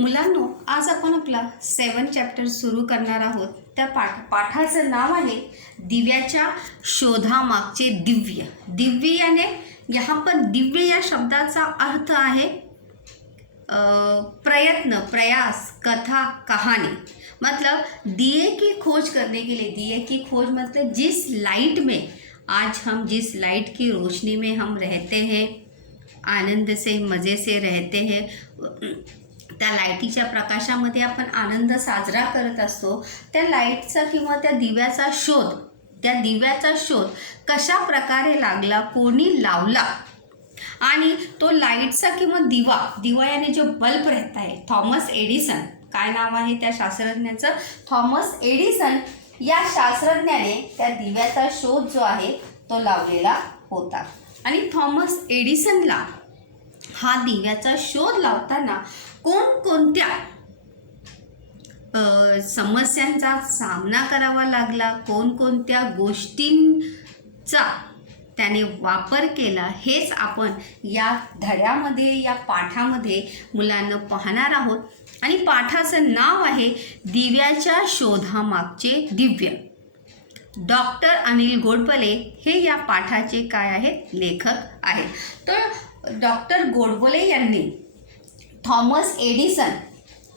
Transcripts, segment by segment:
मुलांनो, आज आपण आपला 7 चॅप्टर सुरू करणार आहोत. त्या पाठाचं नाव आहे दिव्याच्या शोधामागचे दिव्य. दिव्य याने यहाँ पर दिव्य या शब्दाचा अर्थ आहे प्रयत्न, प्रयास, कथा, कहानी. मतलब दिए की खोज करने के लिए, दिए की खोज मतलब जिस लाइट में आज हम, जिस लाइट की रोशनी में हम रहते हैं, आनंद से मज़े से रहते हैं, त्या लाईटीच्या प्रकाशामध्ये आपण आनंद साजरा करत असतो. त्या लाईटचा किंवा त्या दिव्याचा शोध कशा प्रकारे लागला, कोणी लावला, आणि तो लाईटचा किंवा दिवा याने जो बल्ब रहता है, थॉमस एडिसन, काय नाव आहे त्या शास्त्रज्ञाचं, थॉमस एडिसन या शास्त्रज्ञाने त्या दिव्याचा शोध जो आहे तो लावलेला होता. आणि थॉमस एडिसनला हा दिव्याचा शोध लावताना कोणकोणत्या समस्यांचा सामना करावा लागला, कोणकोणत्या गोष्टींचा त्याने वापर केला, हेच आपण या धड्यामध्ये, या पाठामध्ये मुलांना पाहणार आहोत. आणि पाठाचं नाव आहे दिव्याच्या शोधामागचे दिव्य. डॉक्टर अनिल गोडबोले हे या पाठाचे काय आहेत, लेखक आहेत. तर डॉक्टर गोडबोले यांनी थॉमस एडिसन,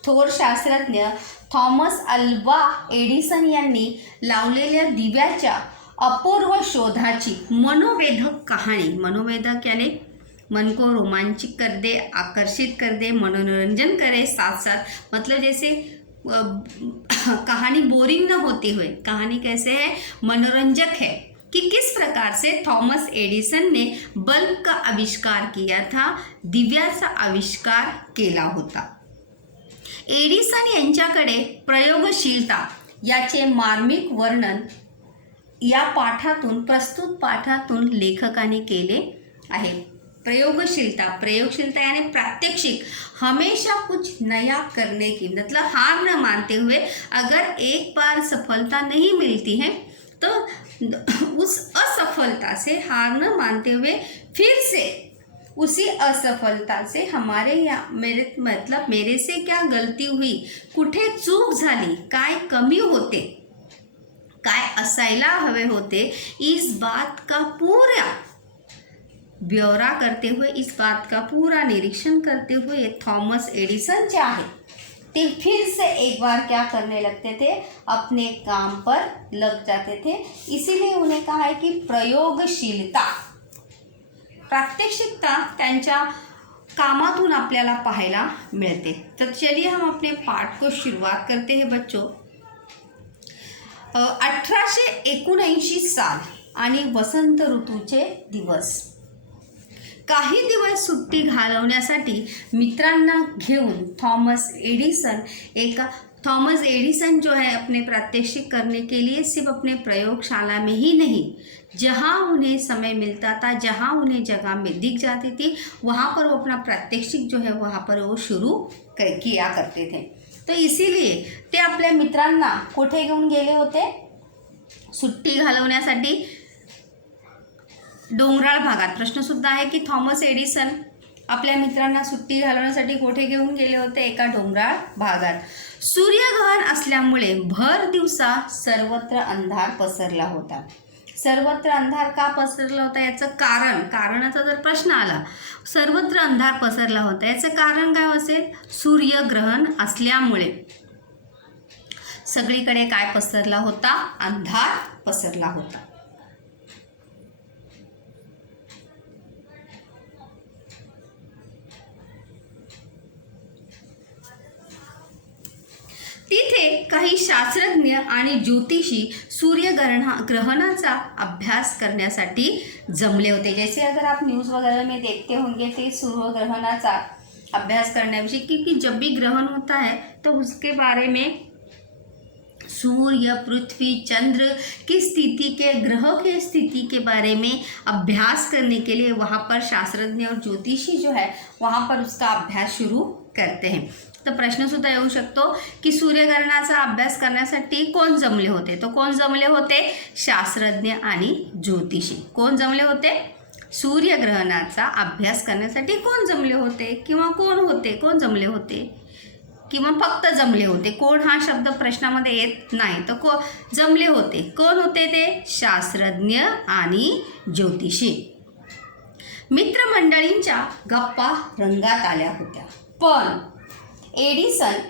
थोर शास्त्रज्ञ थॉमस अल्वा एडिसन यांनी लावलेल्या दिव्याच्या अपूर्व शोधाची मनोवेधक कहाणी, मनोवेधक यानी मन को रोमांचित कर दे, आकर्षित कर दे, मनोरंजन करे, साथ साथ मतलब जैसे कहानी बोरिंग न होती हुई, कहानी कैसे है, मनोरंजक है कि किस प्रकार से थॉमस एडिसन ने बल्ब का आविष्कार किया था, दिव्याचा आविष्कार केला होता. एडिसन यांच्याकडे प्रयोगशीलता याचे मार्मिक वर्णन या पाठातून, प्रस्तुत पाठातून लेखकाने केले आहे. प्रयोगशीलता यानी प्रात्यक्षिक, हमेशा कुछ नया करने की, मतलब हार न मानते हुए, अगर एक बार सफलता नहीं मिलती है तो उस असफलता से हार न मानते हुए फिर से उसी असफलता से मेरे से क्या गलती हुई, कुठे चूक झाली, काय कमी होते, काय असायला हवे होते, इस बात का पूरा ब्यौरा करते हुए, इस बात का पूरा निरीक्षण करते हुए थॉमस एडिसन जो है ते फिर से एक बार क्या करने लगते थे, अपने काम पर लग जाते थे. इसीलिए उन्हें कहा है कि प्रयोगशीलता, प्रात्यक्षिकता त्यांच्या कामातून आपल्याला पाहायला मिळते. तो चलिए हम अपने पाठ को शुरुआत करते हैं बच्चों. 1879 साल आणि वसंत ऋतूचे दिवस. काही दिवस सुट्टी घालवण्यासाठी मित्रांना घेऊन थॉमस एडिसन जो है अपने प्रात्यक्षिक करने के लिए सिर्फ अपने प्रयोगशाला में ही नहीं, जहाँ उन्हें समय मिलता था, जहाँ उन्हें जगह में दिख जाती थी, वहाँ पर वो अपना प्रात्यक्षिक जो है वहाँ पर वो शुरू किया करते थे. तो इसीलिए ते आपल्या मित्रांना कुठे घेऊन गेले होते, सुट्टी घालवण्यासाठी डोंगराळ भागात. प्रश्नसुद्धा आहे की थॉमस एडिसन आपल्या मित्रांना सुट्टी घालवण्यासाठी कुठे घेऊन गेले होते, एका डोंगराळ भागात. सूर्यग्रहण असल्यामुळे भर दिवसा सर्वत्र अंधार पसरला होता. सर्वत्र अंधार का पसरला होता याचं कारणाचा जर प्रश्न आला, सर्वत्र अंधार पसरला होता याचं कारण काय असेल, सूर्यग्रहण असल्यामुळे सगळीकडे काय पसरला होता, अंधार पसरला होता. तिथे काही शास्त्रज्ञ आणि ज्योतिषी सूर्यग्रहणाचा अभ्यास करण्यासाठी जमले होते. जैसे अगर आप न्यूज़ वगैरह में देखते होंगे तो सूर्यग्रहणाचा अभ्यास करने विषय, क्योंकि जब भी ग्रहण होता है तो उसके बारे में सूर्य, पृथ्वी, चंद्र की स्थिति के, ग्रह के स्थिति के बारे में अभ्यास करने के लिए वहाँ पर शास्त्रज्ञ और ज्योतिषी जो है वहाँ पर उसका अभ्यास शुरू करते हैं. तो प्रश्नसुद्धा येऊ शकतो की सूर्यग्रहणाचा अभ्यास करण्यासाठी कोण जमले होते. तो कोण जमले होते, शास्त्रज्ञ आणि ज्योतिषी. कोण जमले होते, सूर्यग्रहणाचा अभ्यास करण्यासाठी कोण जमले होते, किंवा कोण जमले होते, किंवा फक्त जमले होते. कोण हा शब्द प्रश्नामध्ये येत नाही, तर जमले होते. कोण होते ते? शास्त्रज्ञ आणि ज्योतिषी. मित्रमंडळींच्या गप्पा रंगात आल्या होत्या. पण एडिसन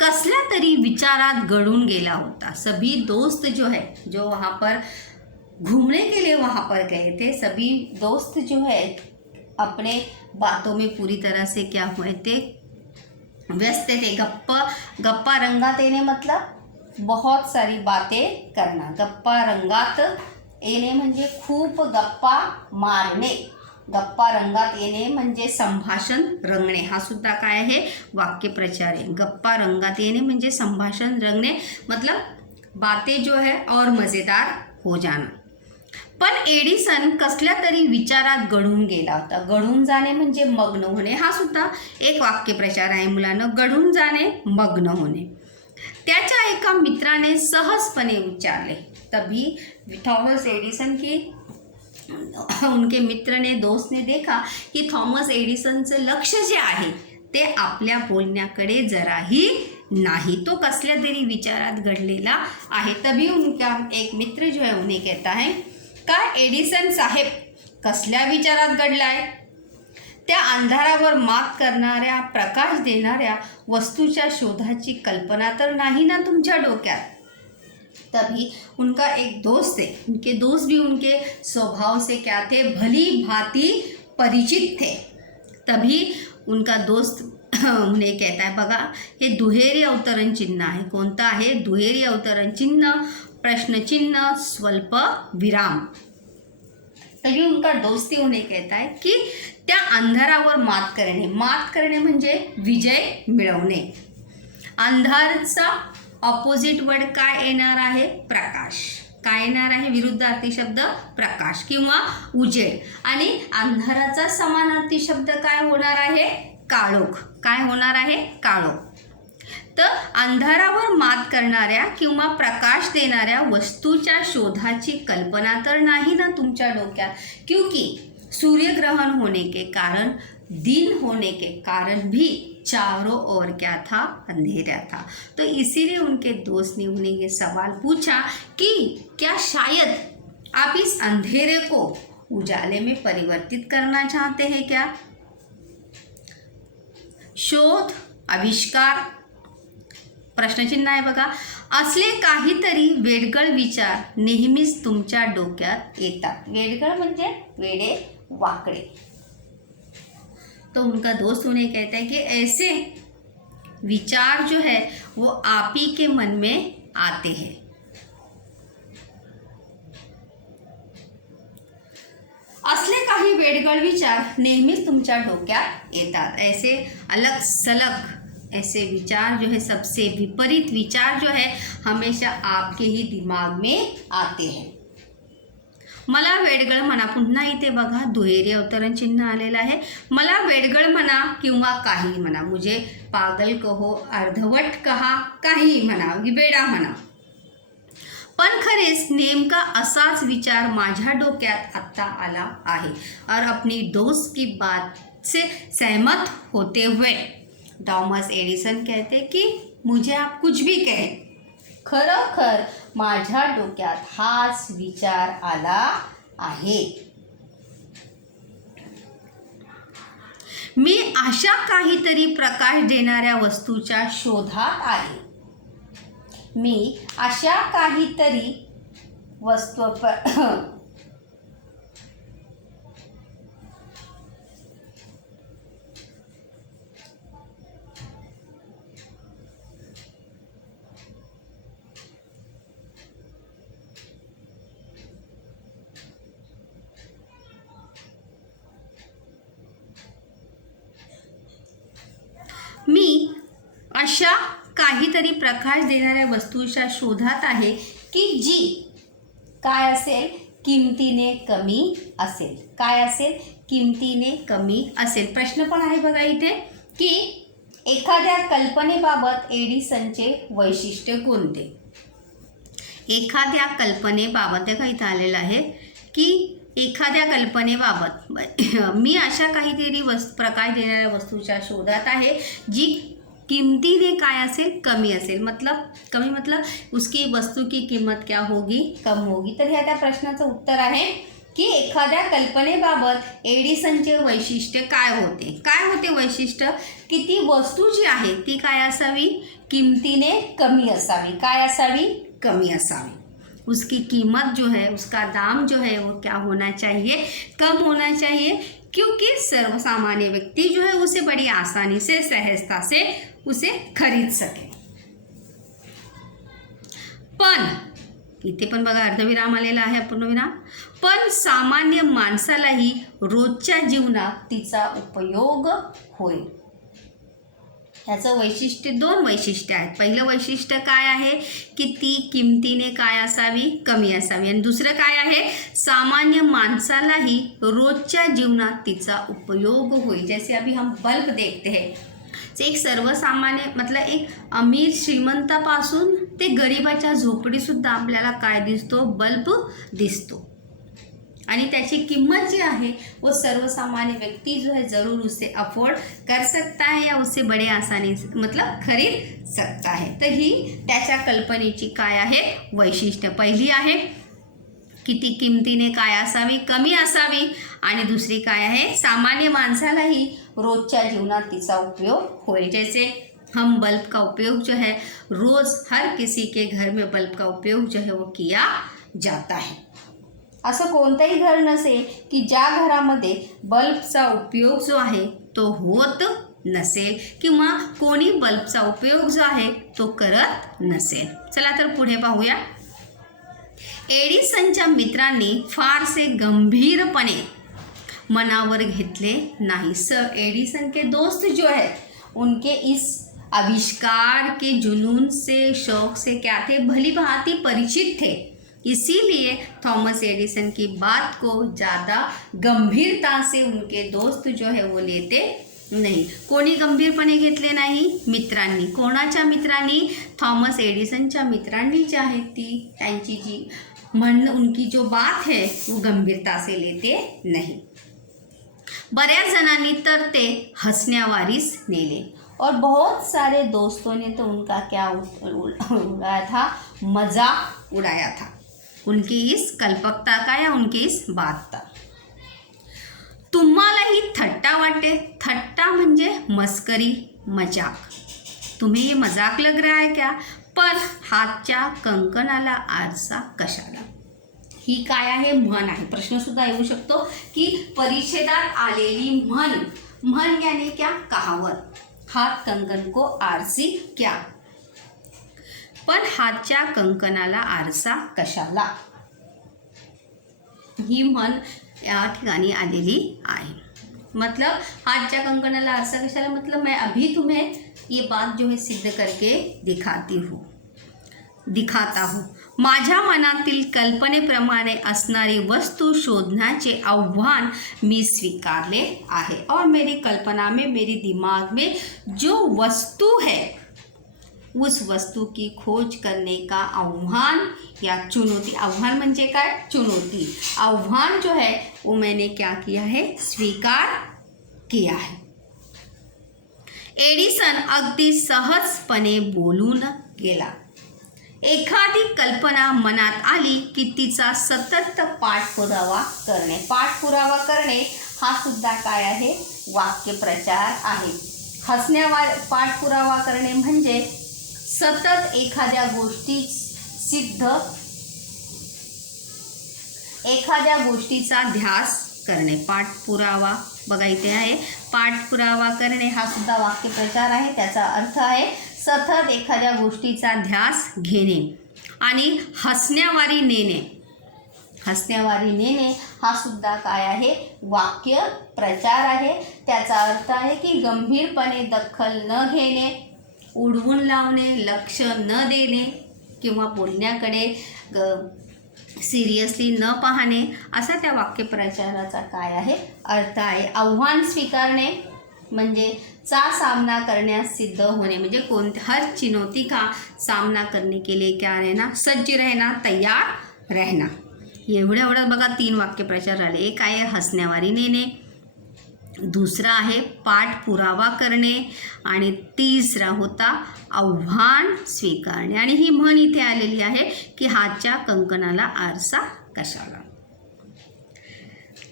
कसल्या तरी विचारात गळून गेला होता. सभी दोस्त जो है, जो वहाँ पर घूमने के लिए वहाँ पर गए थे, सभी दोस्त जो है अपने बातों में पूरी तरह से क्या हुए थे? व्यस्त थे. गप्पा रंगात येणे मतलब बहुत सारी बातें करना. गप्पा रंगात येणे म्हणजे खूप गप्पा मारणे. गप्पा रंगात येणे म्हणजे संभाषण रंगणे. हा सुद्धा काय आहे? वाक्यप्रचार आहे. गप्पा रंगात येणे म्हणजे संभाषण रंगणे मतलब बातें जो है और मज़ेदार हो जाना. पण एडिसन कसल्या तरी विचारात गढून गेला होता. गढून जाणे म्हणजे मग्न होणे. हा सुद्धा एक वाक्यप्रचार आहे मुलांना. गढून जाणे, मग्न होणे. त्याच्या एका मित्राने सहजपणे विचारले. तभी थॉमस एडिसन की उनके मित्र ने, दोस्त ने देखा की थॉमस एडिसनचं लक्ष जे आहे ते आपल्या बोलण्याकडे जराही नाही. तो कसल्या तरी विचारात गडलेला आहे. तभी उनका एक मित्र जो है उन्हें कहता है, काय एडिसन साहेब कसल्या विचारात गडलाय? त्या अंधारावर मात करणाऱ्या, प्रकाश देणाऱ्या वस्तूच्या शोधाची कल्पना तर नाही ना तुमच्या डोक्यात? तभी उनका एक दोस्त है, उनके दोस्त भी उनके स्वभाव से क्या थे? भली भांति परिचित थे. तभी उनका दोस्त उन्हें कहता है, बघा हे दुहेरी अवतरण चिन्ह आहे. कोणतं आहे? दुहेरी अवतरण चिन्ह, प्रश्नचिन्ह, स्वल्प विराम. तभी उनका दोस्ती उन्हें कहता है की त्या अंधारावर मात करणे म्हणजे विजय मिळवणे. अंधारचा ऑपोजिट वर्ड काय येणार आहे? प्रकाश. काय येणार आहे? विरुद्धार्थी शब्द प्रकाश किंवा उजेड. आणि अंधाराचा समानार्थी शब्द काय होणार आहे? काळोख. काय होणार आहे? काळोख. तर अंधारावर मात करणाऱ्या किंवा प्रकाश देणाऱ्या वस्तूच्या शोधाची कल्पना तर नाही ना तुमच्या डोक्यात? क्योंकि सूर्य ग्रहण होने के कारण, दिन होने के कारण भी चारों ओर क्या था? अंधेरा था. तो इसीलिए उनके दोस्त ने उन्हें ये सवाल पूछा कि क्या शायद आप इस अंधेरे को उजाले में परिवर्तित करना चाहते हैं क्या? शोध, आविष्कार, प्रश्नचिन्ह आहे बघा. असले काहीतरी वेडगळ विचार नेहमीच तुमच्या डोक्यात येतात. वेडगळ म्हणजे वेडे वाकडे. तो उनका दोस्त उन्हें कहता है कि ऐसे विचार जो है वो आप ही के मन में आते हैं. असले काही वेडगळ विचार नेहमीच तुमच्या डोक्यात येतात. ऐसे अलग सलग ऐसे विचार जो है, सबसे विपरीत विचार जो है हमेशा आपके ही दिमाग में आते हैं. मला वेडगळ म्हणा. पुन्हा इथे बघा दुहेरी अवतरण चिन्ह आलेलं आहे. मला वेडगळ म्हणा किंवा काही म्हणा. मुझे पागल कहो, अर्धवट कहा, काही म्हणा, वेडा म्हणा. पण खरेच नेमका असाच विचार माझ्या डोक्यात आत्ता आला आहे. और अपनी दोस्त की बात से सहमत होते हुए थॉमस एडिसन कहते कि मुझे आप कुछ भी कहें, खरोखर माझ्या डोक्यात हाच विचार आला आहे. मी अशा काहीतरी प्रकाश देणाऱ्या वस्तूच्या शोधात आहे. मी अशा काहीतरी वस्तू मी अशा काहीतरी प्रकाश देणाऱ्या वस्तूच्या शोधात आहे की जी काय असेल? किमतीने कमी असेल. काय असेल? किमतीने कमी असेल. प्रश्न पण आहे बघा इथे की एखाद्या कल्पनेबाबत एडिसनचे वैशिष्ट्य कोणते? एखाद्या कल्पनेबाबत देखा इथं आलेलं आहे की एखाद्या कल्पनेबाबत मी अशा काहीतरी प्रकाश देणाऱ्या वस्तूच्या शोधात आहे जी कीमतीने काय असेल, कमी असेल. कमी मतलब उसकी वस्तू की किंमत क्या होगी, कम होगी. तर ह्या त्या प्रश्नाचं उत्तर आहे की एखाद्या कल्पनेबाबत एडिसनचे वैशिष्ट्य काय होते वैशिष्ट्य की ती वस्तू जी आहे ती काय असावी, किमतीने कमी असावी. काय असावी, कमी असावी. उसकी कीमत जो है, उसका दाम जो है वो क्या होना चाहिए, कम होना चाहिए, क्योंकि सर्वसामान्य व्यक्ति जो है उसे बड़ी आसानी से, सहजता से उसे खरीद सके. पण इथे पण बघा अर्धविराम आलेला आहे, पूर्णविराम. पण सामान्य माणसालाही रोजच्या जीवनात तिचा उपयोग होईल. ह्याचं वैशिष्ट्य, 2 वैशिष्ट्य आहेत. पहिलं वैशिष्ट्य काय आहे की ती किमतीने काय असावी, कमी असावी. आणि दुसरं काय आहे, सामान्य माणसालाही रोजच्या जीवनात तिचा उपयोग होईल. जैसे अभी हम बल्ब देखते हैं, एक सर्वसामान्य मतलब एक अमीर श्रीमंतापासून ते गरिबाच्या झोपडीसुद्धा आपल्याला काय दिसतो, बल्ब दिसतो. आणि त्याची किंमत जी आहे वो सर्वसामान्य व्यक्ति जो है ज़रूर उसे अफोर्ड कर सकता है या उससे बड़े आसानी से मतलब खरीद सकता है. तर ही त्याच्या कल्पनेची काय आहे, वैशिष्ट्य. पहिली आहे की ती किमतीने काय असावी, कमी असावी. आणि दुसरी काय आहे, सामान्य माणसालाही रोजच्या जीवनात तिचा उपयोग होईल. जैसे हम बल्ब का उपयोग जो है रोज़ हर किसी के घर में बल्ब का उपयोग जो है वो किया जाता है. असं कोणतंही घर नसेल की ज्या घरामध्ये बल्बचा उपयोग जो आहे तो होत नसेल किंवा कोणी बल्बचा उपयोग जो आहे तो करत नसेल. चला तर पुढे पाहूया. एडिसनच्या मित्रांनी फारसे गंभीरपणे मनावर घेतले नहीं. एडिसन के दोस्त जो है उनके इस आविष्कार के जुनून से, शौक से क्या थे, भली भांति परिचित थे. इसीलिए थॉमस एडिसन की बात को ज़्यादा गंभीरता से उनके दोस्त जो है वो लेते नाही. कोणी गंभीरपणे घेतले नाही, मित्रांनी. कोणाच्या मित्रांनी, थॉमस एडिसनच्या मित्रांनी जी आहे ती त्यांची जी उनकी जो बात है वो गंभीरता से लेते नहीं. बऱ्याच जणांनी तर ते हंसण्यावारीच नेले और बहुत सारे दोस्तों ने तो उनका क्या उड़ाया था, मजाक उड़ाया था उनकी इस कल्पकता का या उनकी इस बात का. तुम्हालाही थट्टा वाटे. थट्टा म्हणजे मस्करी, मजाक. तुम्हें ये मजाक लग रहा है क्या, पण हातच्या कंकणाला आरसा कशाला. ही काय आहे, म्हण आहे. प्रश्नसुद्धा येऊ शकतो की परिच्छेदात आलेली म्हण यानी क्या, कहावत. हात कंकन को आरसी क्या, पण हातच्या कंकणाला आरसा कशाला. ही म्हण या ठिकाणी आलेली आहे. मतलब हातच्या कंकणाला आरसा कशाला, मतलब मैं अभी तुम्हें ये बात जो है सिद्ध करके दिखाता हूँ. माझ्या मनातील कल्पनेप्रमाणे असणारी वस्तू शोधण्याचे आव्हान मी स्वीकारले आहे. और मेरी कल्पना में, मेरे दिमाग में जो वस्तु है उस वस्तु की खोज करने का आह्वान या चुनौती. आह्वान म्हणजे काय, चुनौती. आह्वान जो है वो मैंने क्या किया है, स्वीकार किया है. एडिसन अगदी सहजपणे बोलून गेला. एखादी कल्पना मनात आली की तिचा सतत पाठपुरावा करणे हा सुद्धा काय आहे, वाक्यप्रचार आहे. पाठपुरावा करणे म्हणजे सतत एखाद्या गोष्टीचा ध्यास करणे. पाठपुरावा बघा इथे आहे. पाठपुरावा करणे हा सुद्धा वाक्यप्रचार आहे. त्याचा अर्थ आहे सतत एखाद्या गोष्टीचा ध्यास घेणे. आणि हसण्यावारी नेणे हा सुद्धा काय आहे, वाक्य प्रचार आहे. त्याचा अर्थ आहे की गंभीरपणे दखल न घेणे, उडवून लावणे, लक्ष न देणे किंवा बोलण्याकडे सिरियसली न पाहणे असा त्या वाक्यप्रचाराचा काय आहे, अर्थ आहे. आव्हान स्वीकारणे म्हणजे चा सामना करण्यास सिद्ध होणे, म्हणजे हर चुनौती का सामना करने के लिए क्या रहना, सज्ज रहना, तैयार रहना. एवढ्या बघा 3 वाक्यप्रचार आले. एक आहे हसण्यावारी नेणे, दुसरा आहे पाठपुरावा करणे आणि तिसरा होता आव्हान स्वीकारणे. आणि ही म्हण इथे आलेली आहे की हातच्या कंकणाला आरसा कशाला,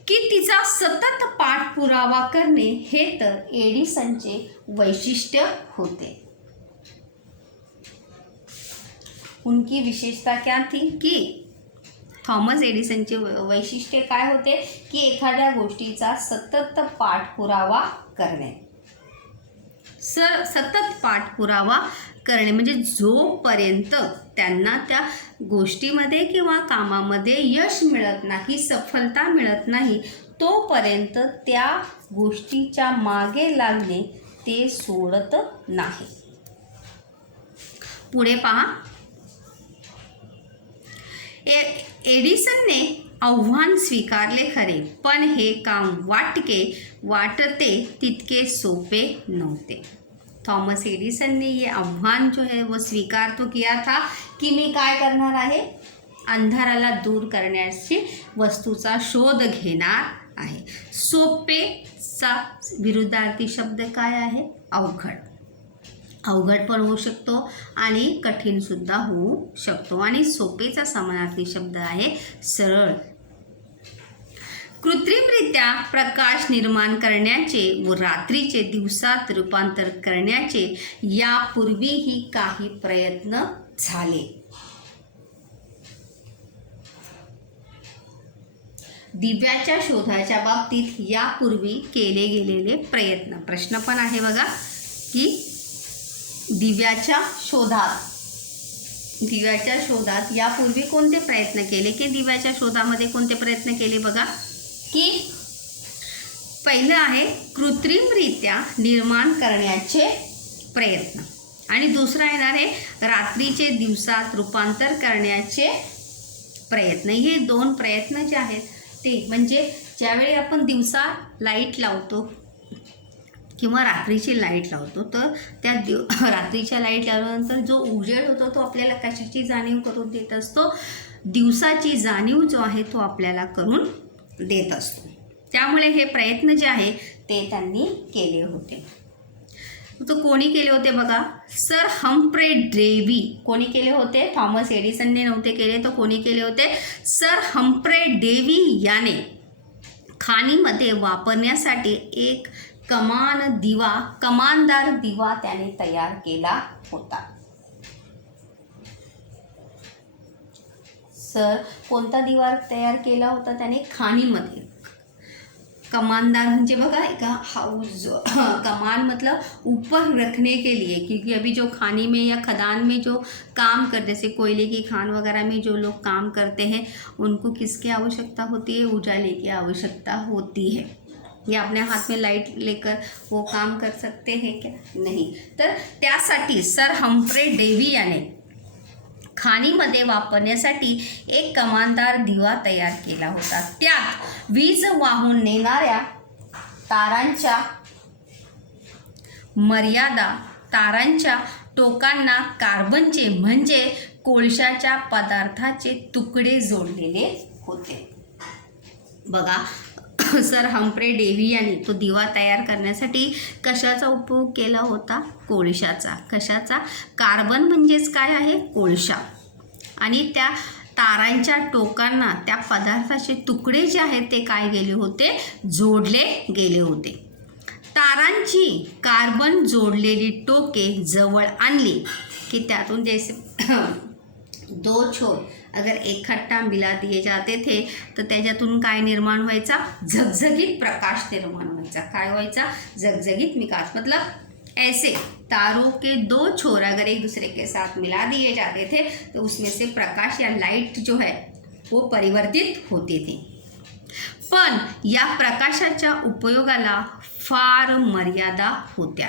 की तिचा सतत पाठपुरावा करणे हे तर एडिसनचे वैशिष्ट्य होते. उनकी विशेषता क्या थी, की थॉमस एडिसनचे वैशिष्ट्य काय होते की एखाद्या गोष्टीचा सतत पाठपुरावा करणे. सतत पाठपुरावा करणे म्हणजे जोपर्यंत त्यांना त्या गोष्टीमध्ये किंवा कामामध्ये यश मिळत नाही, सफलता मिळत नाही, तोपर्यंत त्या गोष्टीच्या मागे लागणे ते सोडत नाही. पुढे पहा, एडिसनने आव्हान स्वीकारले खरे, पण हे काम वाटते तितके सोपे नव्हते. थॉमस एडिसन ने ये आव्हान जो है वो स्वीकार तो किया था की मी काय करणार आहे, अंधाराला दूर करण्याची वस्तूचा शोध घेणार आहे. सोपेचा विरुद्धार्थी शब्द काय आहे, अवघड. अवघड पण होऊ शकतो आणि कठीण सुद्धा होऊ शकतो. आणि सोपेचा समानार्थी शब्द आहे सरळ. कृत्रिमरित्या प्रकाश निर्माण करण्याचे व रात्रीचे दिवसात रूपांतर करण्याचे यापूर्वीही काही प्रयत्न झाले. दिव्याच्या शोधाच्या बाबतीत यापूर्वी केले गेलेले प्रयत्न. प्रश्न पण आहे बघा की दिव्याच्या शोधात यापूर्वी कोणते प्रयत्न केले, की दिव्याच्या शोधामध्ये कोणते प्रयत्न केले बघा, की पहिलं आहे कृत्रिमरित्या निर्माण करण्याचे प्रयत्न आणि दुसरा येणार आहे रात्रीचे दिवसात रूपांतर करण्याचे प्रयत्न. हे 2 प्रयत्न जे आहेत ते म्हणजे ज्यावेळी आपण दिवसा लाईट लावतो किंवा रात्रीची लाईट लावतो, तर त्या रात्रीच्या लाईट लावल्यानंतर जो उजेड होतो तो आपल्याला कशाची जाणीव करून देत असतो, दिवसाची जाणीव जो आहे तो आपल्याला करून देत असतो. त्यामुळे हे प्रयत्न जे आहे ते त्यांनी केले होते. तो कोणी केले होते बघा, सर हम्फ्रे डेव्ही. कोणी केले होते, थॉमस एडिसनने नव्हते केले, तर कोणी केले होते, सर हम्फ्रे डेव्ही याने खाणीमध्ये वापरण्यासाठी एक कमानदार दिवा त्याने तयार केला होता. सर कोणता दिवा तयार केला होता त्याने, खाणीमध्ये. कमानदार म्हणजे बघा एका हाउस, कमान मतलब ऊपर रखने के लिए, क्योंकि अभी जो खानी में या खदान में जो काम करते, जैसे कोयले की खान वगैरह में जो लोग काम करते हैं उनको किसकी आवश्यकता होती है, उजाले की आवश्यकता होती है. या अपने हाथ में लाइट लेकर वो काम कर सकते हैं क्या, नहीं. तर त्यासाठी सर हम्फ्रे डेव्ही याने खाणीमध्ये वापरण्यासाठी एक कमानदार दिवा तयार केला होता. त्यात वीज वाहून नेणाऱ्या तारांच्या टोकांना कार्बनचे म्हणजे कोळशाच्या पदार्थाचे तुकडे जोडलेले होते. बघा, सर हम्फ्रे डेव्ही यांनी तो दिवा तयार करण्यासाठी कशाचा उपयोग केला होता, कोळशाचा. कशाचा, कार्बन म्हणजेच काय आहे, कोळशा. आणि त्या तारांच्या टोकांना त्या पदार्थाचे तुकडे जे आहेत ते काय गेले होते, जोडले गेले होते. तारांची कार्बन जोडलेली टोके जवळ आणली की त्यातून जैसे 2 छोर अगर इकट्ठा मिला दिए जाते थे तर त्याच्यातून काय निर्माण व्हायचा, झगझगीत प्रकाश निर्माण व्हायचा. काय व्हायचा, झगझगीत प्रकाश. मतलब ऐसे तारों के 2 छोर अगर एक दूसरे के साथ मिला दिए जाते थे तो उसमें से प्रकाश या लाइट जो है वो परिवर्तित होते थे. पण या प्रकाशाच्या उपयोगाला फार मर्यादा होत्या.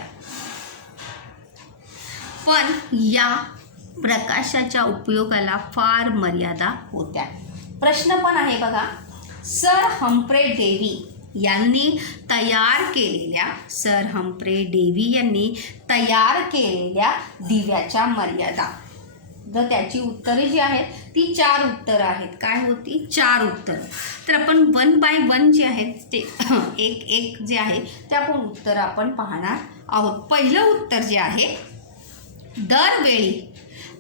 प्रश्न पण आहे बघा, सर हम्फ्रे डेव्ही यांनी तयार केलेल्या दिव्याच्या मर्यादा. तर त्याची उत्तरे जी आहेत ती 4 उत्तरं आहेत. काय होती? 4 उत्तरं. तर आपण 1 बाय 1 जे आहेत ते एक एक जे आहे ते आपण उत्तर आपण पाहणार आहोत. पहिलं उत्तर जे आहे, दरवेळी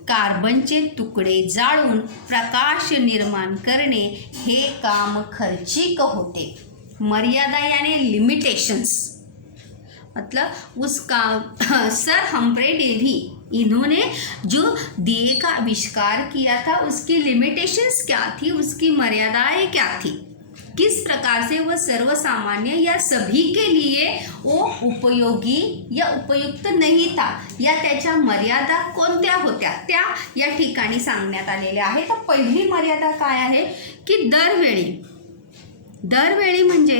कार्बनचे तुकडे जाळून प्रकाश निर्माण करणे हे काम खर्चिक होते. मर्यादा यानी लिमिटेशंस, मतलब उसका सर हम्फ्रे डेवी इन्होंने जो दिए का आविष्कार किया था उसकी लिमिटेशंस क्या थी, उसकी मर्यादाएं क्या थी, किस प्रकार से वह सर्वसामान्य या सभी के लिए वो उपयोगी या उपयुक्त नहीं था, या त्याच्या मर्यादा कोणत्या होत्या त्या या ठिकाणी सांगण्यात आलेल्या आहे. तर पहिली मर्यादा काय आहे की दरवेळी म्हणजे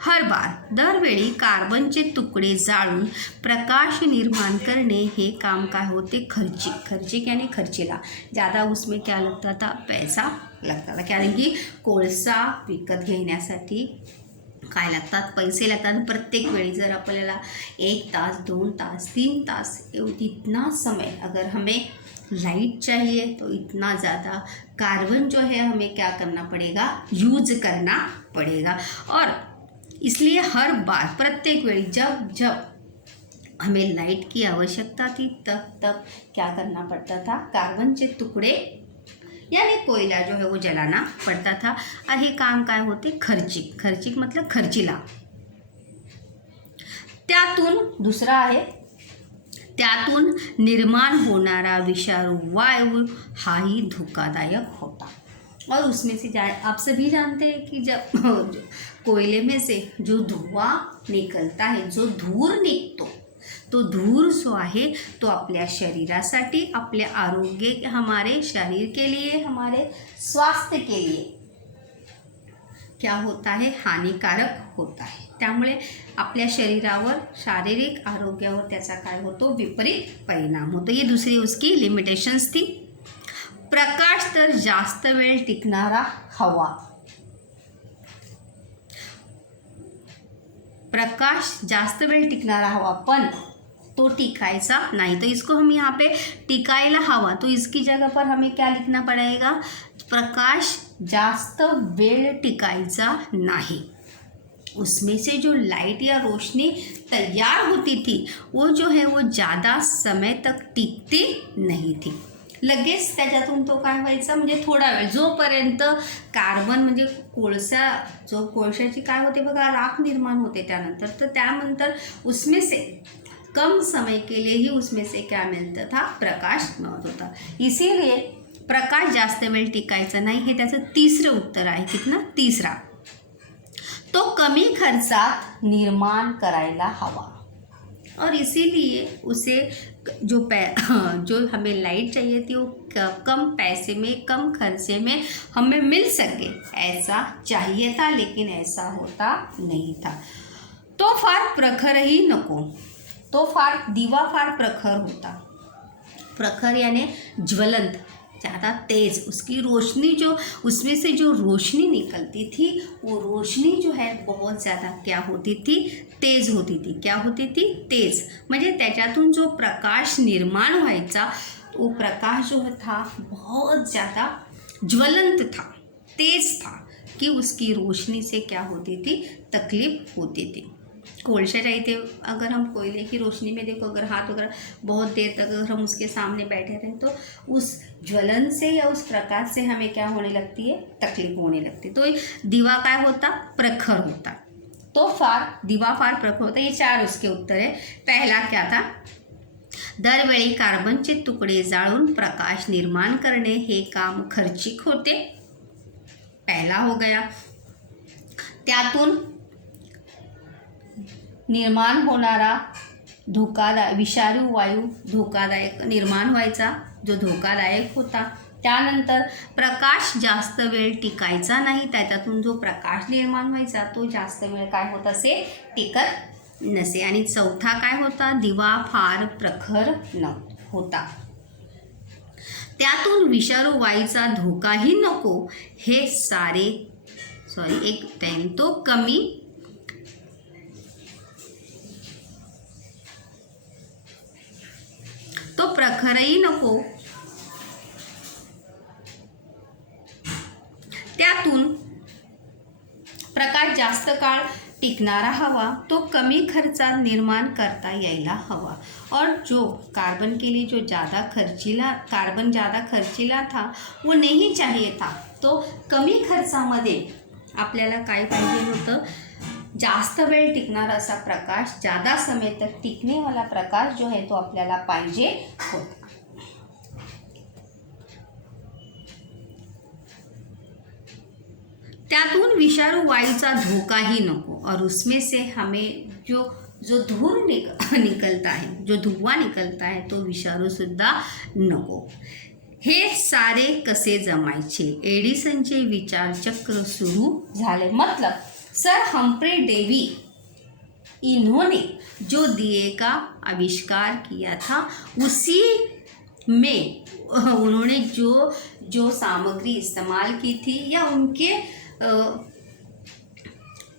हर बार, दरवेळी कार्बनचे तुकडे जाळून प्रकाश निर्माण करणे हे काम काय होते? खर्चिक यानी खर्चीला. ज़्यादा उसमें क्या लगता था? पैसा लगता था. कारण की कोळसा विकत घेण्यासाठी काय लागतात? पैसे लागतात. प्रत्येक वेळी जर आपल्याला 1 तास 2 तास 3 तास इतना समय अगर हमें लाइट चाहिए तो इतना ज़्यादा कार्बन जो है हमें क्या करना पड़ेगा? यूज करना पड़ेगा. और इसलिए हर बार प्रत्येक वेळी जब हमें लाइट की आवश्यकता थी तब क्या करना पड़ता था? कार्बन के टुकड़े यानी कोयला जो है वो जलाना पड़ता था. और हे काम काय होते? खर्चिक मतलब खर्चीला. त्यातून दुसरा आहे, त्यातून निर्माण होणारा विषारू वायू हाही धोकादायक होता. और उसमें से आप सभी जानते हैं कि जब कोयले में से जो धुआं निकलता है, जो धूर निघतो, तो धूर जो आहे तो आपल्या शरीरासाठी, आपल्या आरोग्य, हमारे शरीर के लिए, हमारे स्वास्थ्य के लिए क्या होता है? हानिकारक होता है. त्यामुळे आपल्या शरीरावर, शारीरिक आरोग्यावर त्याचा काय होतो? विपरीत परिणाम होतो. ये दूसरी उसकी लिमिटेशंस थी. प्रकाश तर जास्त वेळ टिकणारा हवा, प्रकाश जास्त वेळ टिकणारा हवा पण तो टिकायचा नहीं. तो इसको हम यहाँ पे टिकायला हवा, तो इसकी जगह पर हमें क्या लिखना पड़ेगा? प्रकाश जास्त वेळ टिकायचा नहीं. उसमें से जो लाइट या रोशनी तैयार होती थी वो जो है वो ज़्यादा समय तक टिकती नहीं थी. लगेच त्याच्यातून तो काय व्हायचा? म्हणजे थोडा वेळ, जोपर्यंत कार्बन म्हणजे कोळसा, जो कोळशाची काय होते बघा, राख निर्माण होते त्यानंतर, तर त्यानंतर उसमें से कम समय के लिए ही उसमें से क्या मिलता था? प्रकाश मिळत होता. इसीलिए प्रकाश जास्त वेळ टिकायचा नाही. हे त्याचं तिसरं उत्तर आहे. कितना? तिसरा. तो कमी खर्चात निर्माण करायला हवा. और इसीलिए उसे जो हमें लाइट चाहिए थी वो कम पैसे में, कम खर्चे में हमें मिल सके, ऐसा चाहिए था, लेकिन ऐसा होता नहीं था. तो फार प्रखरही नको. तो दिवा फार प्रखर होता. प्रखर यानी ज्वलंत, ज़्यादा तेज़. उसकी रोशनी जो, उसमें से जो रोशनी निकलती थी वो रोशनी जो है बहुत ज़्यादा क्या होती थी? तेज़ होती थी. क्या होती थी? तेज़. म्हणजे त्याच्यातून जो प्रकाश निर्माण व्हायचा वो प्रकाश जो था बहुत ज़्यादा ज्वलंत था, तेज़ था, कि उसकी रोशनी से क्या होती थी? तकलीफ होती थी. कोळशा चाहिए, अगर हम कोयले की रोशनी में देखो, अगर हाथ वगैरह बहुत देर तक अगर हम उसके सामने बैठे रहें तो उस ज्वलन से या उस प्रकाश से हमें क्या होने लगती है? तकलीफ होने लगती है. तो दिवा काय होता? प्रखर होता. तो दिवा फार प्रखर होता. ये 4 उसके उत्तर है. पहला क्या था? दरवेळी कार्बनचे तुकडे जाळून प्रकाश निर्माण करणे हे काम खर्चिक होते. पहला हो गया. त्यातून निर्माण होणारा धोकादायक विषारू वायू धोकादायक निर्माण व्हायचा, जो धोकादायक होता. त्यानंतर प्रकाश जास्त वेळ टिकायचा नाही. त्याच्यातून जो प्रकाश निर्माण व्हायचा तो जास्त वेळ काय होत असे? टिकत नसे. आणि चौथा काय होता? दिवा फार प्रखर होता. त्यातून विषारू वायूचा धोकाही नको. हे सारे एक टाइम तो कमी तो प्रखरही नको जास्त काळ टिकणारा हवा तो कमी खर्चात निर्माण करता यायला हवा। और जो कार्बन के लिए जो कार्बन ज़्यादा खर्चीला था वो नहीं चाहिए था। तो कमी खर्चामध्ये आपल्याला काय पाहिजे होतं, जास्त वेळ टिकणारा असा प्रकाश, ज़्यादा समय तक टिकने वाला प्रकाश जो है तो आपल्याला पाहिजे होता। त्यातून विषाणु वायूचा धोकाही नको और उसमें से हमें जो धूर निकलता है, जो धुवा निकलता है तो विषाणू सुद्धा नको। हे सारे कसे जमायचे, एडिसनचे विचार चक्र सुरू झाले। मतलब सर हम्फ्रे डेवी इन्होंने जो दिए का आविष्कार किया था उसी में उन्होंने जो सामग्री इस्तेमाल की थी या उनके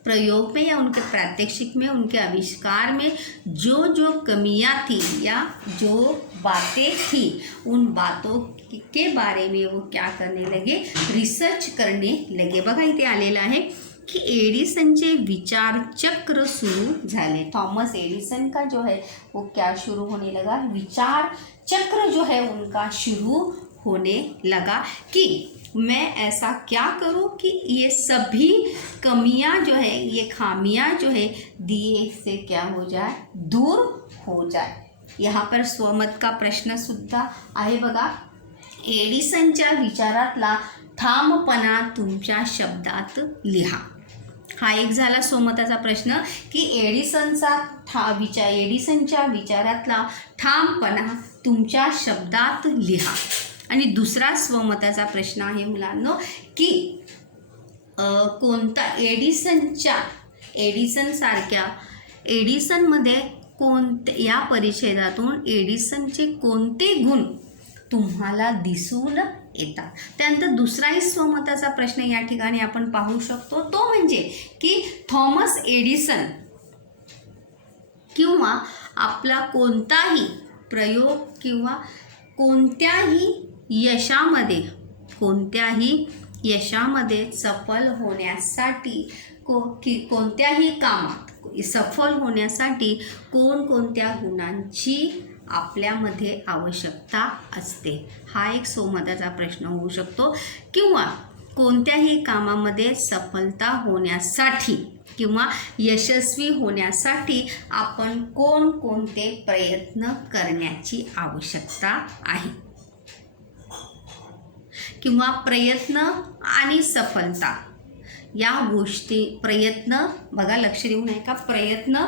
प्रयोग में या उनके प्रात्यक्षिक में, उनके आविष्कार में जो कमियां थी या जो बातें थी, उन बातों के बारे में वो क्या करने लगे, रिसर्च करने लगे। बघा इथे आलेलं आहे की एडिसनचे विचार चक्र सुरू झाले। थॉमस एडिसन का जो है वो क्या शुरू होने लगा, विचार चक्र जो है उनका शुरू होने लगा कि मैं ऐसा क्या करूं कि ये सभी कमियां जो है, ये खामियां जो है दिए से क्या हो जाए, दूर हो जाए। यहाँ पर स्वमत का प्रश्न सुद्धा आहे बघा। एडिसनच्या विचारातला ठामपणा तुमच्या शब्दात लिहा। हा एक झाला स्वमताचा प्रश्न की एडिसनच्या विचारातला ठामपणा तुमच्या शब्दात लिहा। आणि दुसरा स्वमताचा प्रश्न आहे मुलांनो की कोणता एडिसनमध्ये या परिच्छेदातून एडिसनचे कोणते गुण तुम्हाला दिसून येतात। त्यानंतर दुसराही स्वमताचा प्रश्न या ठिकाणी आपण पाहू शकतो, तो म्हणजे की थॉमस एडिसन किंवा आपला कोणताही प्रयोग किंवा कोणत्याही यशामध्ये सफल होण्यासाठी कोणत्याही कामात सफल होण्यासाठी कोणकोणत्या गुणांची आपल्यामध्ये आवश्यकता असते, हा एक स्वमताचा प्रश्न होऊ शकतो। किंवा कोणत्याही कामामध्ये सफलता होण्यासाठी किंवा यशस्वी होण्यासाठी आपण कोणकोणते प्रयत्न करण्याची आवश्यकता आहे, किंवा प्रयत्न आणि सफलता या गोष्टी, प्रयत्न बघा लक्ष देऊ नये का, प्रयत्न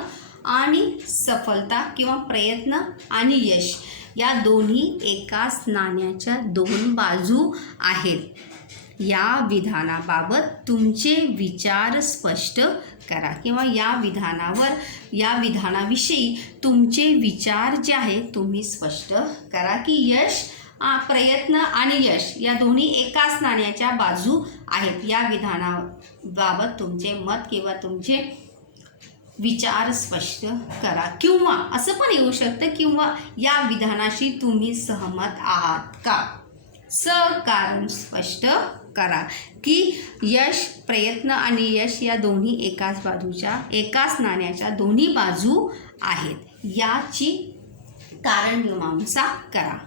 आणि सफलता किंवा प्रयत्न आणि यश या दोन्ही एकाच नाण्याच्या दोन बाजू आहेत। या विधानाबाबत तुमचे विचार स्पष्ट करा किंवा या विधानाविषयी तुमचे विचार जे आहे तुम्ही स्पष्ट करा की प्रयत्न आणि यश या दोन्ही एकाच नाण्याच्या बाजू आहेत। या विधानाबाबत तुमचे मत किंवा तुमचे विचार स्पष्ट करा। किंवा असं पण येऊ शकतं किंवा या विधानाशी तुम्ही सहमत आहात का, कारण स्पष्ट करा की प्रयत्न आणि यश या दोन्ही एकाच नाण्याच्या दोन्ही बाजू आहेत, याची कारण मीमांसा करा।